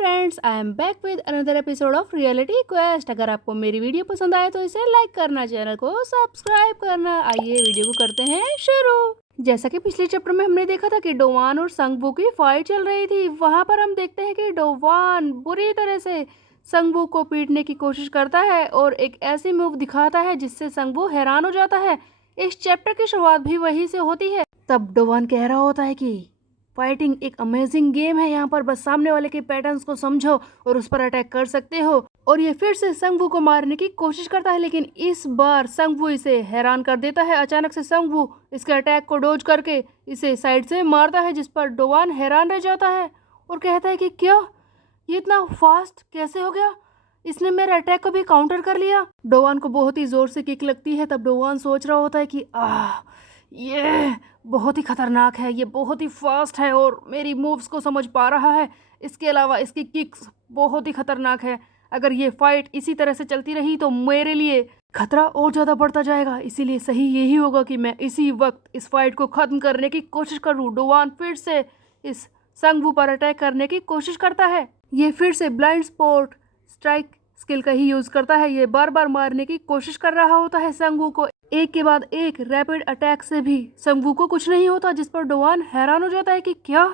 Friends, I am back with another episode of reality quest. अगर आपको मेरी video पसंद आए तो इसे लाइक करना, चैनल को सब्सक्राइब करना। आइए वीडियो को करते हैं शुरू। जैसा कि पिछले चैप्टर में हमने देखा था कि डोवान और संगवू की फाइट चल रही थी, वहां पर हम देखते हैं कि डोवान बुरी तरह से संगवू को पीटने की कोशिश करता है और एक ऐसी मूव दिखाता है जिससे संगवू हैरान हो जाता है। इस चैप्टर की शुरुआत भी वहीं से होती है। तब डोवान कह रहा होता है कि फाइटिंग एक अमेजिंग गेम है, यहाँ पर बस सामने वाले के पैटर्न्स को समझो और उस पर अटैक कर सकते हो। और ये फिर से संगवू को मारने की कोशिश करता है, लेकिन इस बार संगवू इसे हैरान कर देता है। अचानक से संगवू इसके अटैक को डोज करके इसे साइड से मारता है, जिस पर डोवान हैरान रह जाता है और कहता है कि क्या ये इतना फास्ट कैसे हो गया, इसने मेरे अटैक को भी काउंटर कर लिया। डोवान को बहुत ही जोर से किक लगती है। तब डोवान सोच रहा होता है कि ये बहुत ही खतरनाक है, ये बहुत ही फास्ट है और मेरी मूव्स को समझ पा रहा है। इसके अलावा इसकी किक्स बहुत ही खतरनाक है। अगर ये फाइट इसी तरह से चलती रही तो मेरे लिए खतरा और ज़्यादा बढ़ता जाएगा। इसीलिए सही यही होगा कि मैं इसी वक्त इस फाइट को ख़त्म करने की कोशिश करूँ। डोवान फिर से इस संगवू पर अटैक करने की कोशिश करता है। ये फिर से ब्लाइंड स्पॉट स्ट्राइक स्किल का ही यूज़ करता है। ये बार बार मारने की कोशिश कर रहा होता है संगवू को। एक के बाद एक रैपिड अटैक से भी संगवू को कुछ नहीं होता, जिस पर डोवान हैरान हो जाता है कि क्या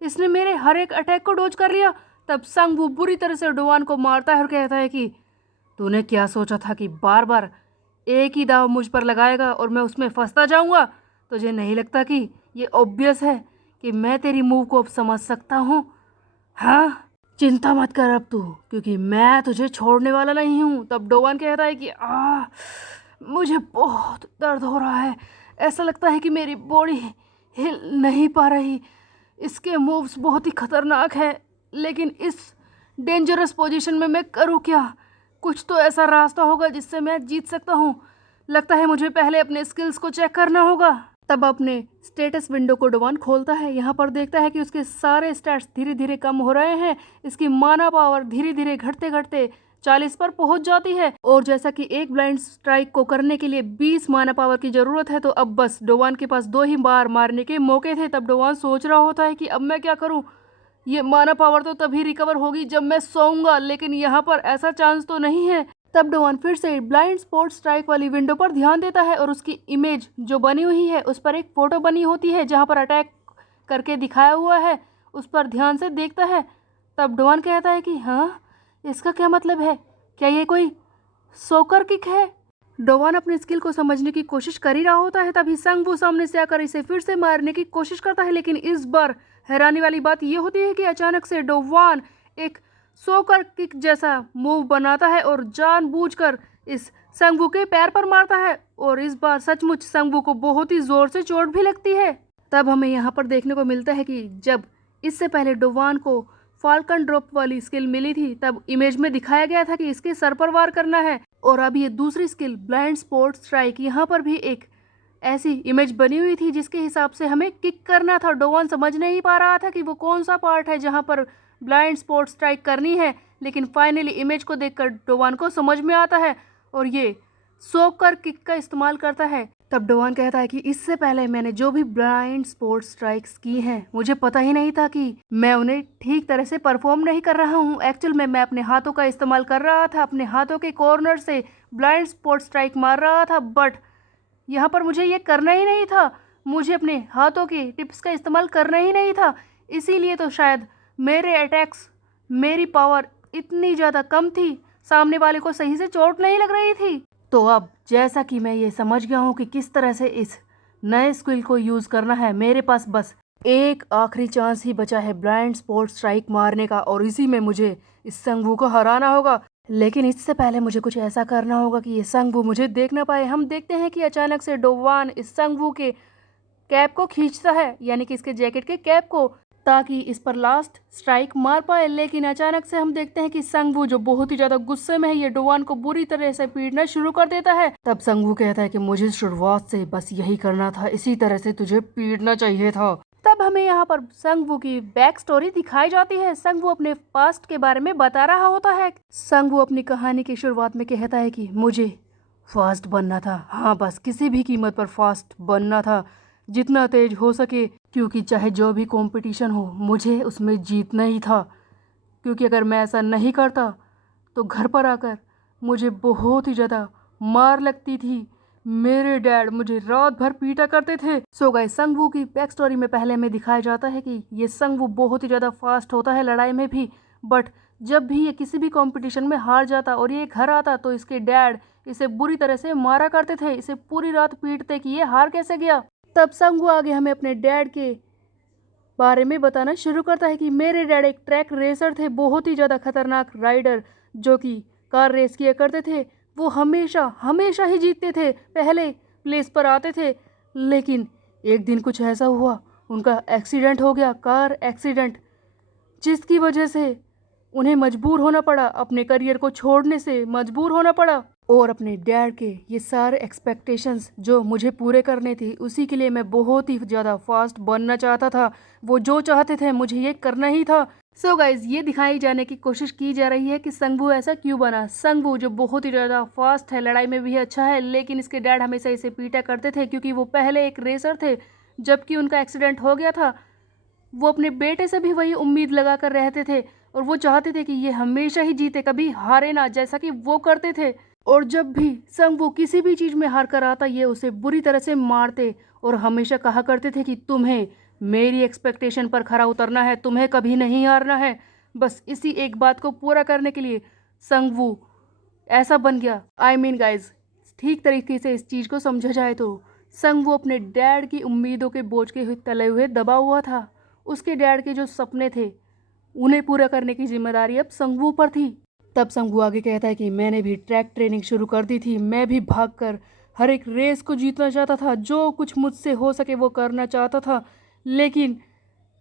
इसने मेरे हर एक अटैक को डोज कर लिया। तब संगवू बुरी तरह से डोवान को मारता है और कहता है कि तूने क्या सोचा था कि बार बार एक ही दाव मुझ पर लगाएगा और मैं उसमें फंसता जाऊंगा? तुझे नहीं लगता कि ये ऑब्वियस है कि मैं तेरी मूव को अब समझ सकता हूँ? हाँ, चिंता मत कर अब तू, क्योंकि मैं तुझे छोड़ने वाला नहीं हूँ। तब डोवान कहता है कि मुझे बहुत दर्द हो रहा है, ऐसा लगता है कि मेरी बॉडी हिल नहीं पा रही। इसके मूव्स बहुत ही खतरनाक हैं, लेकिन इस डेंजरस पोजीशन में मैं करूँ क्या? कुछ तो ऐसा रास्ता होगा जिससे मैं जीत सकता हूँ। लगता है मुझे पहले अपने स्किल्स को चेक करना होगा। तब अपने स्टेटस विंडो को डोवान खोलता है। यहाँ पर देखता है कि उसके सारे स्टैट्स धीरे धीरे कम हो रहे हैं। इसकी माना पावर धीरे धीरे घटते घटते 40 पर पहुंच जाती है। और जैसा कि एक ब्लाइंड स्ट्राइक को करने के लिए 20 माना पावर की जरूरत है, तो अब बस डोवान के पास 2 ही बार मारने के मौके थे। तब डोवान सोच रहा होता है कि अब मैं क्या करूं? ये माना पावर तो तभी रिकवर होगी जब मैं सोऊंगा, लेकिन यहाँ पर ऐसा चांस तो नहीं है। तब डोवान फिर से ब्लाइंड स्पॉट स्ट्राइक वाली विंडो पर ध्यान देता है और उसकी इमेज जो बनी हुई है उस पर एक फोटो बनी होती है जहाँ पर अटैक करके दिखाया हुआ है, उस पर ध्यान से देखता है। तब डोवान कहता है कि हाँ, इसका क्या मतलब है? क्या ये कोई सोकर किक है? डोवान अपने स्किल को समझने की कोशिश कर ही रहा होता है, तभी संगवू सामने से आकर इसे फिर से मारने की कोशिश करता है। लेकिन इस बार हैरानी वाली बात यह होती है कि अचानक से डोवान एक सोकर किक जैसा मूव बनाता है और जानबूझकर इस संगवू के पैर पर मारता है। और इस बार सचमुच संगवू को बहुत ही जोर से चोट भी लगती है। तब हमें यहाँ पर देखने को मिलता है कि जब इससे पहले डोवान को फाल्कन ड्रॉप वाली स्किल मिली थी, तब इमेज में दिखाया गया था कि इसके सर पर वार करना है। और अब ये दूसरी स्किल ब्लाइंड स्पॉट स्ट्राइक, यहाँ पर भी एक ऐसी इमेज बनी हुई थी जिसके हिसाब से हमें किक करना था। डोवान समझ नहीं पा रहा था कि वो कौन सा पार्ट है जहाँ पर ब्लाइंड स्पॉट स्ट्राइक करनी है, लेकिन फाइनली इमेज को देखकर डोवान को समझ में आता है और ये सोकर किक का इस्तेमाल करता है। तब डोवान कहता है कि इससे पहले मैंने जो भी ब्लाइंड स्पॉट स्ट्राइक्स की हैं, मुझे पता ही नहीं था कि मैं उन्हें ठीक तरह से परफॉर्म नहीं कर रहा हूँ। एक्चुअल में मैं अपने हाथों का इस्तेमाल कर रहा था, अपने हाथों के कॉर्नर से ब्लाइंड स्पॉट स्ट्राइक मार रहा था, बट यहाँ पर मुझे ये करना ही नहीं था। मुझे अपने हाथों के टिप्स का इस्तेमाल करना ही नहीं था। इसीलिए तो शायद मेरे अटैक्स, मेरी पावर इतनी ज़्यादा कम थी, सामने वाले को सही से चोट नहीं लग रही थी। तो अब जैसा कि मैं ये समझ गया हूँ कि किस तरह से इस नए स्किल को यूज़ करना है, मेरे पास बस एक आखिरी चांस ही बचा है ब्लाइंड स्पॉट स्ट्राइक मारने का, और इसी में मुझे इस संगवू को हराना होगा। लेकिन इससे पहले मुझे कुछ ऐसा करना होगा कि ये संगवू मुझे देख ना पाए। हम देखते हैं कि अचानक से डोवान इस संगवू के कैप को खींचता है, यानी कि इसके जैकेट के कैप को, ताकि इस पर लास्ट स्ट्राइक मार पाए। लेकिन अचानक से हम देखते हैं कि संगवू जो बहुत ही ज्यादा गुस्से में है, ये डोवान को बुरी तरह से पीटना शुरू कर देता है। तब संगवू कहता है कि मुझे शुरुआत से बस यही करना था, इसी तरह से तुझे पीटना चाहिए था। तब हमें यहाँ पर संगवू की बैक स्टोरी दिखाई जाती है। संगवू अपने पास्ट के बारे में बता रहा होता है। संगवू अपनी कहानी की शुरुआत में कहता है कि मुझे फास्ट बनना था, हाँ बस किसी भी कीमत पर फास्ट बनना था, जितना तेज हो सके, क्योंकि चाहे जो भी कंपटीशन हो मुझे उसमें जीतना ही था। क्योंकि अगर मैं ऐसा नहीं करता तो घर पर आकर मुझे बहुत ही ज़्यादा मार लगती थी। मेरे डैड मुझे रात भर पीटा करते थे। सो गाइस, संगवू की बैक स्टोरी में पहले हमें दिखाया जाता है कि ये संगवू बहुत ही ज़्यादा फास्ट होता है लड़ाई में भी, बट जब भी ये किसी भी कंपटीशन में हार जाता और ये घर आता तो इसके डैड इसे बुरी तरह से मारा करते थे, इसे पूरी रात पीटते कि ये हार कैसे गया। तब संगवू आगे हमें अपने डैड के बारे में बताना शुरू करता है कि मेरे डैड एक ट्रैक रेसर थे, बहुत ही ज़्यादा खतरनाक राइडर जो कि कार रेस किया करते थे। वो हमेशा हमेशा ही जीतते थे, पहले प्लेस पर आते थे। लेकिन एक दिन कुछ ऐसा हुआ, उनका एक्सीडेंट हो गया, कार एक्सीडेंट, जिसकी वजह से उन्हें मजबूर होना पड़ा, अपने करियर को छोड़ने से मजबूर होना पड़ा। और अपने डैड के ये सारे एक्सपेक्टेशंस जो मुझे पूरे करने थे, उसी के लिए मैं बहुत ही ज़्यादा फास्ट बनना चाहता था। वो जो चाहते थे मुझे ये करना ही था। सो गाइज, ये दिखाई जाने की कोशिश की जा रही है कि संगवू ऐसा क्यों बना। संगवू जो बहुत ही ज़्यादा फास्ट है, लड़ाई में भी अच्छा है, लेकिन इसके डैड हमेशा इसे पीटा करते थे क्योंकि वो पहले एक रेसर थे। जबकि उनका एक्सीडेंट हो गया था, वो अपने बेटे से भी वही उम्मीद लगा कर रहते थे और वो चाहते थे कि ये हमेशा ही जीते, कभी हारे ना, जैसा कि वो करते थे। और जब भी संगवू किसी भी चीज़ में हार कर आता, ये उसे बुरी तरह से मारते और हमेशा कहा करते थे कि तुम्हें मेरी एक्सपेक्टेशन पर खरा उतरना है, तुम्हें कभी नहीं हारना है। बस इसी एक बात को पूरा करने के लिए संगवू ऐसा बन गया। आई मीन गाइज, ठीक तरीके से इस चीज़ को समझा जाए तो संगवू अपने डैड की उम्मीदों के बोझ के तले हुए दबा हुआ था। उसके डैड के जो सपने थे उन्हें पूरा करने की जिम्मेदारी अब संगवू पर थी। तब संगवू आगे कहता है कि मैंने भी ट्रैक ट्रेनिंग शुरू कर दी थी, मैं भी भागकर हर एक रेस को जीतना चाहता था, जो कुछ मुझसे हो सके वो करना चाहता था। लेकिन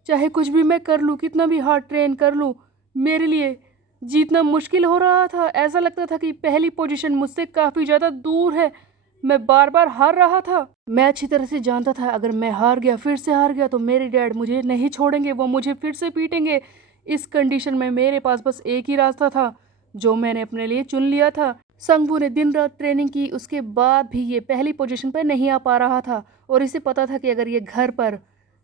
चाहे कुछ भी मैं कर लूँ, कितना भी हार्ड ट्रेन कर लूँ, मेरे लिए जीतना मुश्किल हो रहा था। ऐसा लगता था कि पहली पोजीशन मुझसे काफ़ी ज़्यादा दूर है, मैं बार बार हार रहा था। मैं अच्छी तरह से जानता था अगर मैं हार गया, फिर से हार गया, तो मेरे डैड मुझे नहीं छोड़ेंगे, वो मुझे फिर से पीटेंगे। इस कंडीशन में मेरे पास बस एक ही रास्ता था जो मैंने अपने लिए चुन लिया था। संगवू ने दिन रात ट्रेनिंग की, उसके बाद भी ये पहली पोजीशन पर नहीं आ पा रहा था और इसे पता था कि अगर ये घर पर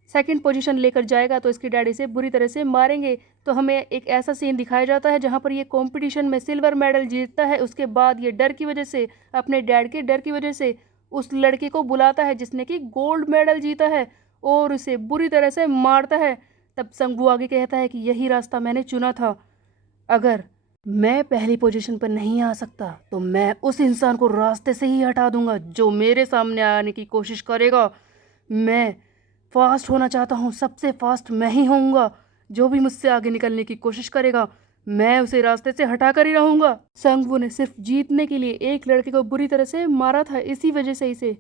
सेकंड पोजीशन लेकर जाएगा तो इसके डैडी से बुरी तरह से मारेंगे। तो हमें एक ऐसा सीन दिखाया जाता है जहां पर ये कंपटीशन में सिल्वर मेडल जीतता है। उसके बाद ये डर की वजह से, अपने डैड के डर की वजह से, उस लड़के को बुलाता है जिसने कि गोल्ड मेडल जीता है और उसे बुरी तरह से मारता है। तब संगवू आगे कहता है कि यही रास्ता मैंने चुना था, अगर मैं पहली पोजीशन पर नहीं आ सकता तो मैं उस इंसान को रास्ते से ही हटा दूंगा जो मेरे सामने आने की कोशिश करेगा। मैं फास्ट होना चाहता हूँ, सबसे फास्ट मैं ही होऊंगा। जो भी मुझसे आगे निकलने की कोशिश करेगा मैं उसे रास्ते से हटा कर ही रहूंगा। संगवू ने सिर्फ जीतने के लिए एक लड़के को बुरी तरह से मारा था, इसी वजह से इसे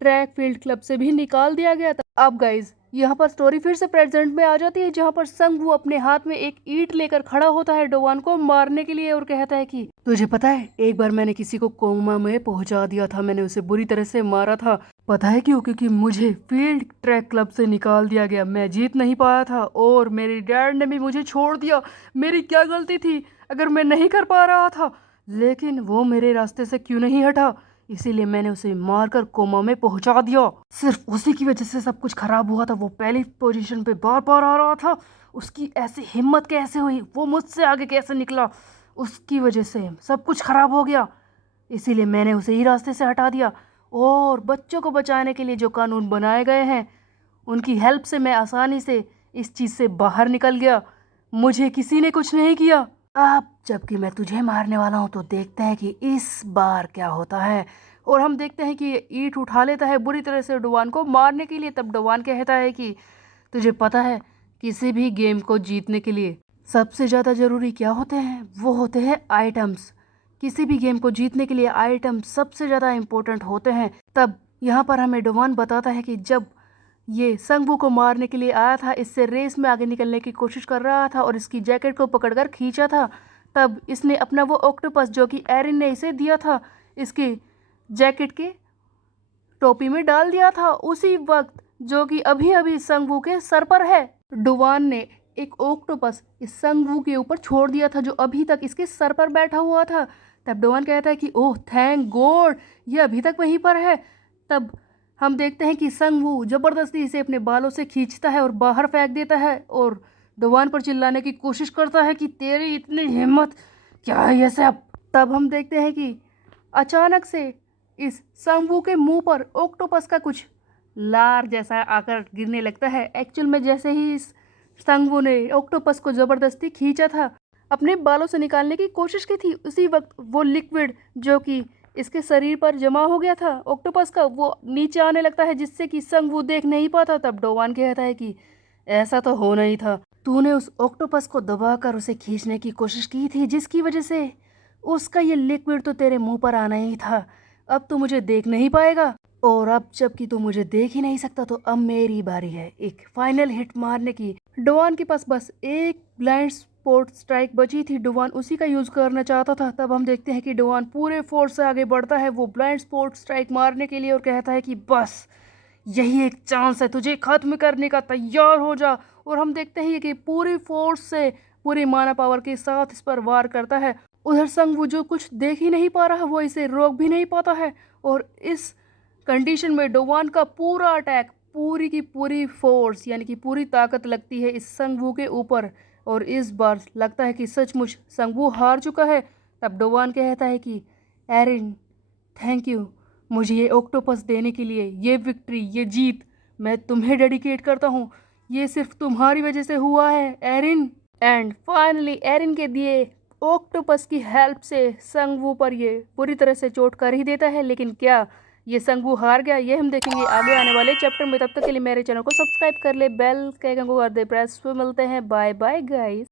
ट्रैक फील्ड क्लब से भी निकाल दिया गया था। अब गाइज, यहाँ पर स्टोरी फिर से प्रेजेंट में आ जाती है जहाँ पर संगवू अपने हाथ में एक ईंट लेकर खड़ा होता है डोवान को मारने के लिए और कहता है कि तुझे पता है एक बार मैंने किसी को कोमा में पहुंचा दिया था, मैंने उसे बुरी तरह से मारा था। पता है क्यों? क्योंकि मुझे फील्ड ट्रैक क्लब से निकाल दिया गया, मैं जीत नहीं पाया था और मेरे डैड ने भी मुझे छोड़ दिया। मेरी क्या गलती थी अगर मैं नहीं कर पा रहा था? लेकिन वो मेरे रास्ते से क्यों नहीं हटा, इसीलिए मैंने उसे मारकर कोमा में पहुंचा दिया। सिर्फ उसी की वजह से सब कुछ खराब हुआ था। वो पहली पोजीशन पे बार बार आ रहा था, उसकी ऐसी हिम्मत कैसे हुई, वो मुझसे आगे कैसे निकला, उसकी वजह से सब कुछ खराब हो गया। इसीलिए मैंने उसे ही रास्ते से हटा दिया और बच्चों को बचाने के लिए जो कानून बनाए गए हैं उनकी हेल्प से मैं आसानी से इस चीज़ से बाहर निकल गया। मुझे किसी ने कुछ नहीं किया। अब जबकि मैं तुझे मारने वाला हूँ तो देखते हैं कि इस बार क्या होता है। और हम देखते हैं कि ये ईंट उठा लेता है बुरी तरह से डोवान को मारने के लिए। तब डोवान कहता है कि तुझे पता है किसी भी गेम को जीतने के लिए सबसे ज़्यादा ज़रूरी क्या होते हैं? वो होते हैं आइटम्स। किसी भी गेम को जीतने के लिए आइटम सबसे ज़्यादा इम्पोर्टेंट होते हैं। तब यहाँ पर हमें डोवान बताता है कि जब ये संगवू को मारने के लिए आया था, इससे रेस में आगे निकलने की कोशिश कर रहा था और इसकी जैकेट को पकड़कर खींचा था, तब इसने अपना वो ऑक्टोपस जो कि एरिन ने इसे दिया था इसकी जैकेट के टोपी में डाल दिया था, उसी वक्त जो कि अभी अभी संगवू के सर पर है। डोवान ने एक ऑक्टोपस इस संगवू के ऊपर छोड़ दिया था जो अभी तक इसके सर पर बैठा हुआ था। तब डोवान कहता है कि ओह थैंक गॉड, ये अभी तक वहीं पर है। तब हम देखते हैं कि संगवू जबरदस्ती इसे अपने बालों से खींचता है और बाहर फेंक देता है और डोवान पर चिल्लाने की कोशिश करता है कि तेरी इतनी हिम्मत, क्या है ये सब। तब हम देखते हैं कि अचानक से इस संगवू के मुंह पर ऑक्टोपस का कुछ लार जैसा आकर गिरने लगता है। एक्चुअल में जैसे ही इस संगवू ने ऑक्टोपस को ज़बरदस्ती खींचा था, अपने बालों से निकालने की कोशिश की थी, उसी वक्त वो लिक्विड जो कि इसके शरीर पर जमा हो गया था ऑक्टोपस का, वो नीचे आने लगता है, जिससे कि संगवू देख नहीं पाता। तब डोवान कहता है कि ऐसा तो होना ही था, तूने उस ऑक्टोपस को दबाकर उसे खींचने की कोशिश की थी, जिसकी वजह से उसका ये लिक्विड तो तेरे मुंह पर आना ही था। अब तू मुझे देख नहीं पाएगा, और अब जबकि तू मुझे देख ही नहीं सकता, तो अब मेरी बारी है एक फाइनल हिट मारने की। डोवान के पास बस एक ब्लाइंड स्पॉट स्ट्राइक बची थी, डोवान उसी का यूज करना चाहता था। तब हम देखते हैं कि डोवान पूरे फोर्स से आगे बढ़ता है वो ब्लाइंड स्पॉट स्ट्राइक मारने के लिए, और कहता है कि बस यही एक चांस है, तुझे खत्म करने का, तैयार हो जा। और हम देखते हैं कि पूरी फोर्स से, पूरी माना पावर के साथ इस पर वार करता है। उधर संगवू जो कुछ देख ही नहीं पा रहा, वो इसे रोक भी नहीं पाता है, और इस कंडीशन में डोवान का पूरा अटैक, पूरी की पूरी फोर्स यानी कि पूरी ताकत लगती है इस संगवू के ऊपर, और इस बार लगता है कि सचमुच संगवू हार चुका है। तब डोवान कहता है कि एरिन, थैंक यू मुझे ये ऑक्टोपस देने के लिए, ये विक्ट्री, ये जीत मैं तुम्हें डेडिकेट करता हूँ, ये सिर्फ तुम्हारी वजह से हुआ है एरिन। एंड फाइनली एरिन के दिए ऑक्टोपस की हेल्प से संगवू पर ये पूरी तरह से चोट कर ही देता है। लेकिन क्या ये संगवू हार गया, ये हम देखेंगे आगे आने वाले चैप्टर में। तब तक के लिए मेरे चैनल को सब्सक्राइब कर ले, बेल के आइकन को कर दे प्रेस। फिर मिलते हैं, बाय बाय गाइस।